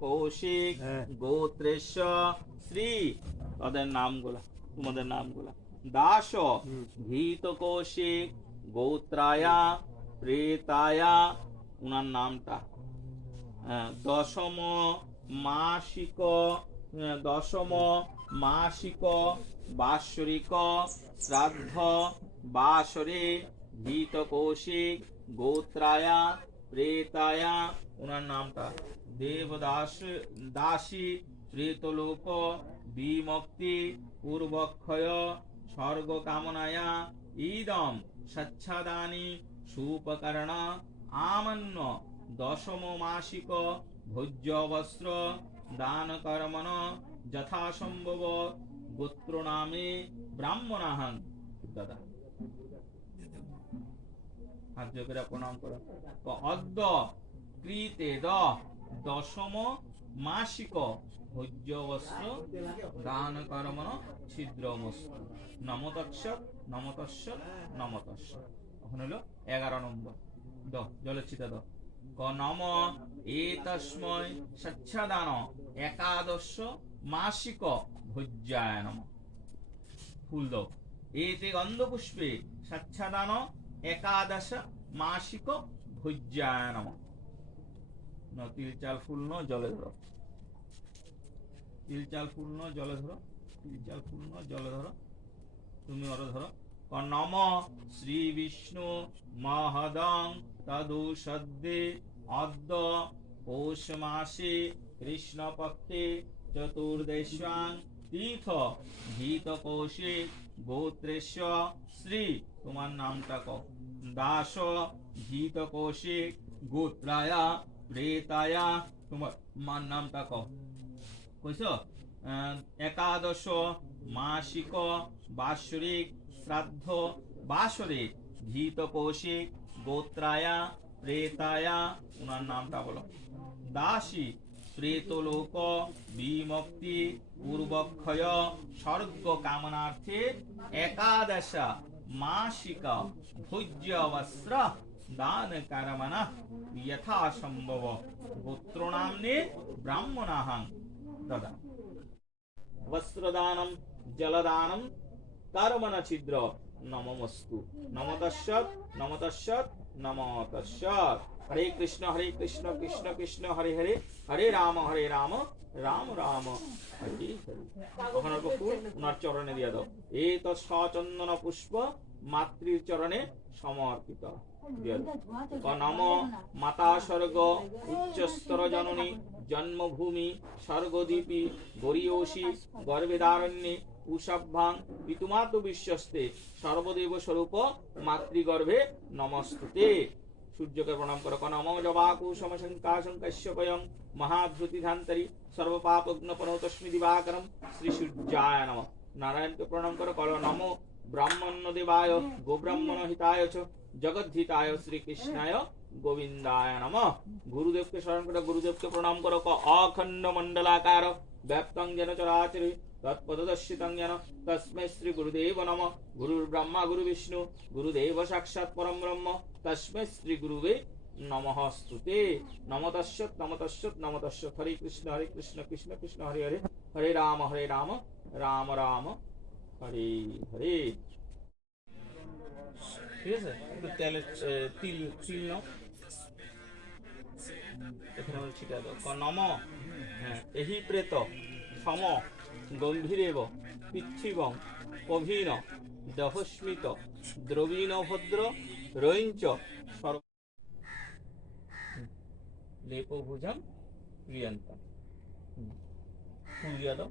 কৌশিক গোত্রেশ শ্রী তাদের নামগুলা তোমাদের নামগুলা দাস ঘিত কৌশিক গোত্রায়া প্রেতায়া উনার নামটা দশম মাসিক বাৎসরিক শ্রাদ্ধ বাসরে ঘিত কৌশিক গোত্রায়া প্রেতায়া উনার নামটা দেবদাস দাসী প্রেতলোক বিমুক্তি পূর্বক্ষয় স্বর্গ কামনায়া ইদম সচ্ছাদানি সুপকরণ আমন্য দশম মাসিক ভোজ্য বস্ত্র দান কর্মণ যথাসম্ভব গোত্র নামে ব্রাহ্মণাহং দাদা হাত জোড় করে প্রণাম করো অদ্য কৃতে দশম মাসিক ভোজ্য বস্ত্র দান কর্মণ ছিদ্রমস্তু নমতস্য নমতস্য নমতস্য এখন হলো 11 নম্বর জলচ্ছিতা নম এতস্মৈ সচ্ছাদান একাদশ মাসিক ভোজ্যায় নম ফুল দাও এতে গন্ধপুষ্পে সচ্ছাদান একাদশ মাসিক ভোজ্যায় নম তিল চাল ফুল ন জলে ধরো তিল চাল ফুল ন জলে ধরো তিল চাল ফুল ন জলে ধরো তুমি ওরা ধরো নম শ্রী বিষ্ণু মহদং তদুষদ্দে অদ্য পৌষ মাসে কৃষ্ণপক্ষে চতুর্দশাং তীর্থ ঘিত কৌশে গোত্রেশ শ্রী তোমার নামটা কও দাস ঘিত কৌশে গোত্রায়া প্রেতায়া তোমার নামটা কও কইছো একাদশ মাসিক বাৎসরিক শ্রাদ্ধ বাসরে ঘিত কৌশিক গোত্রায়া প্রেতায়া উনার নামটা বলো দাসী প্রেতলোক বিমুক্তি পূর্বক্ষয় স্বর্গ কামনার্থে একাদশ মাসিক ভোজ্য বস্ত্র দান কর্মণ যথাসম্ভব গোত্র নামনে ব্রাহ্মণাহং দাদা বস্ত্রদানম জলদানম কর্মণ ছিদ্র নমমস্তু নমতস্যৎ নমতস্যৎ নমতস্যৎ হরে কৃষ্ণ কৃষ্ণ কৃষ্ণ হরে হরে হরে রাম রাম রাম হরে হরে ওখানে ফুল ওনার চরণে দিয়ে দাও এই তো সচন্দন পুষ্প মাতৃর চরণে সমর্পিত নম মাতা স্বর্গ উচ্চস্তর জননী জন্মভূমি স্বর্গদ্বীপী গরীয়সী গর্ভেদারণ্যে উষাভ্যাং পিতুমাতু বিশ্বস্তে সর্বদেব স্বরূপ মাতৃগর্ভে নমস্তুতে সূর্যকে প্রণাম করো নম জবাকু সমশঙ্কাশঙ্কাশ্যপয়ং মহাভূতিধান্তরি সর্বপাপগ্নপনৌতস্মি দিবাকরম শ্রী সূর্যায় নমঃ নারায়ণকে প্রণাম করো নমো ব্রাহ্মণ্য দেবায় গোব্রাহ্মণ হিতায় চ জগদ্ধিতায় শ্রীকৃষ্ণায় গোবিন্দায় নমঃ গুরুদেবকে স্মরণ করো গুরুদেবকে প্রণাম করো অখণ্ড মণ্ডলাকার ব্যাপ্তং যেন চরাচরে তৎপদদর্শিতং যেন তস্मै শ্রী গুরুদেব নমঃ গুরুর ব্রহ্মা গুরু বিষ্ণু গুরুদেব সাক্ষাৎ পরম ব্রহ্ম তস্मै শ্রী গুরুবে নমঃ স্তুতে নমতস্যৎ নমতস্যৎ নমতস্যৎ হরে কৃষ্ণ কৃষ্ণ কৃষ্ণ হরে হরে হরে রাম রাম রাম হরে হরে ঠিক আছে একটু তেলের তিল তিল নাও এখানে ছিটা দাও নম এহি প্রেত সম গম্ভীরেব পৃথিবং পভীন দহস্মিত দ্রবীণ ভদ্র রৈঞ্চ লেপভুজং প্রিয়ন্তম ফুল দিয়া দাও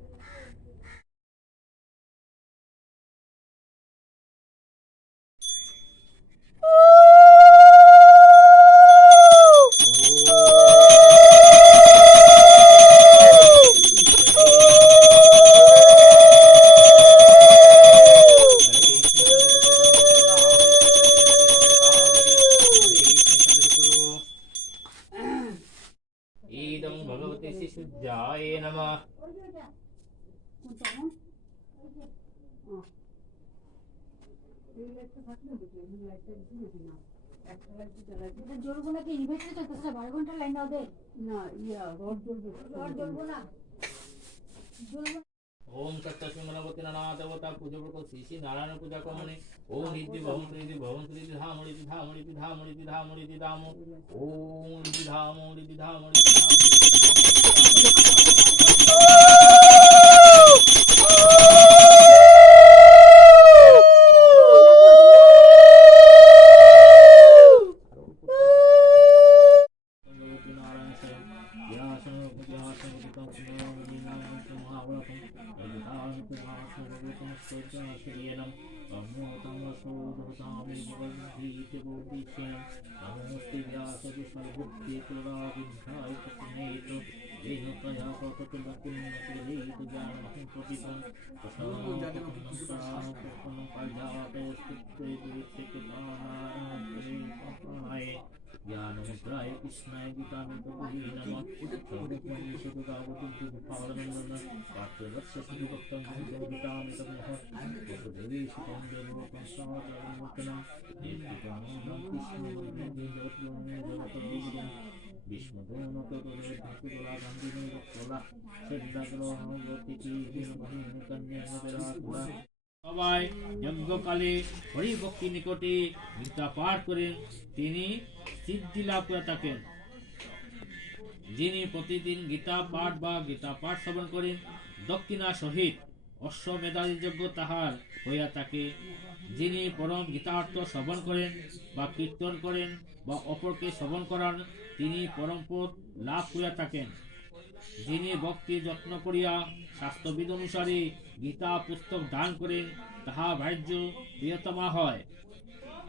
जय नमः জ্বলবো নাকি ইনভার্টার চলতেছে 12 ঘন্টা লাইন ওদের না রড জ্বলবো না জ্বলবো। ओम सत्तस्मरवती नाना देवता पूजा प्रकल्प श्री श्री नारायण पूजा कमने ओम रिद्धि भवंत रिद्धि धाम रिद्धि धाम रिद्धि धाम रिद्धि धाम रिद्धि धाम ओम रिद्धि धाम रिद्धि धाम रिद्धि ज्ञानमुद्राय कृष्णाय गीतामृतपुरी नमः সবাই যজ্ঞকালে হরি ভক্তি নিকটে গীতা পাঠ করেন তিনি সিদ্ধি লাভ করে থাকেন। যিনি প্রতিদিন গীতা পাঠ বা গীতা পাঠ শ্রবণ করেন দক্ষিণা সহিত অশ্বমেধাদী যজ্ঞ তাহার হইয়া থাকে। যিনি পরম গীতার্থ শ্রবণ করেন বা কীর্তন করেন বা অপরকে শ্রবণ করান তিনি পরম পদ লাভ করিয়া থাকেন। যিনি ভক্তি যত্ন করিয়া শাস্ত্রবিধ অনুসারে গীতা পুস্তক দান করেন তাহা ভাজ্য প্রিয়তমা হয়।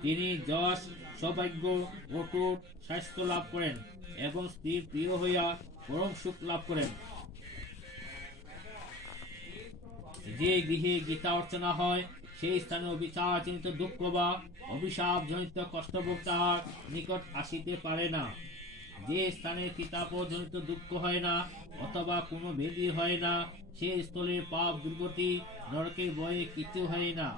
তিনি যশ সৌভাগ্য অটুট স্বাস্থ্য লাভ করেন এবং স্ত্রীর প্রিয় হইয়া পরম সুখ লাভ করেন। যে গৃহে গীতা অর্চনা হয় সেই স্থানে অবিচারজনিত দুঃখ বা অভিশাপ জনিত কষ্টভোগ তাহার নিকট আসিতে পারে না। যে স্থানে কিতাপজনিত দুঃখ হয় না অথবা কোনো বেদি হয় না সেই স্থলে পাপ দুর্গতি নরকের ভয়ে কিছু হয় না।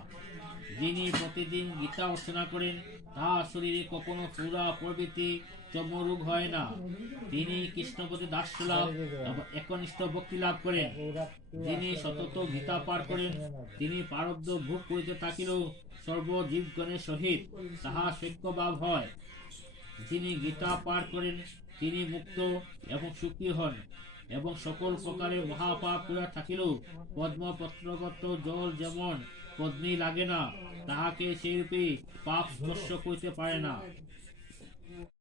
যিনি প্রতিদিন গীতা অর্চনা করেন তাহার শরীরে কখনো চূড়া প্রভৃতি চর্মরোগ হয় না। তিনি কৃষ্ণপতি দাস্য লাভ এবং একনিষ্ঠ ভক্তি লাভ করেন। যিনি সতত গীতা পাঠ করেন তিনি প্রারব্ধ ভোগ করিতে থাকিলেও সর্বজীবগণের সহিত তাহার সৈক্যভাব হয়। যিনি গীতা পাঠ করেন তিনি মুক্ত এবং সুখী হন এবং সকল প্রকারের মহাপাপ করিয়া থাকিলেও পদ্মপত্রগত জল যেমন পদ্মী লাগে না তাহাকে সেইরূপে পাপ স্পর্শ করিতে পারে না।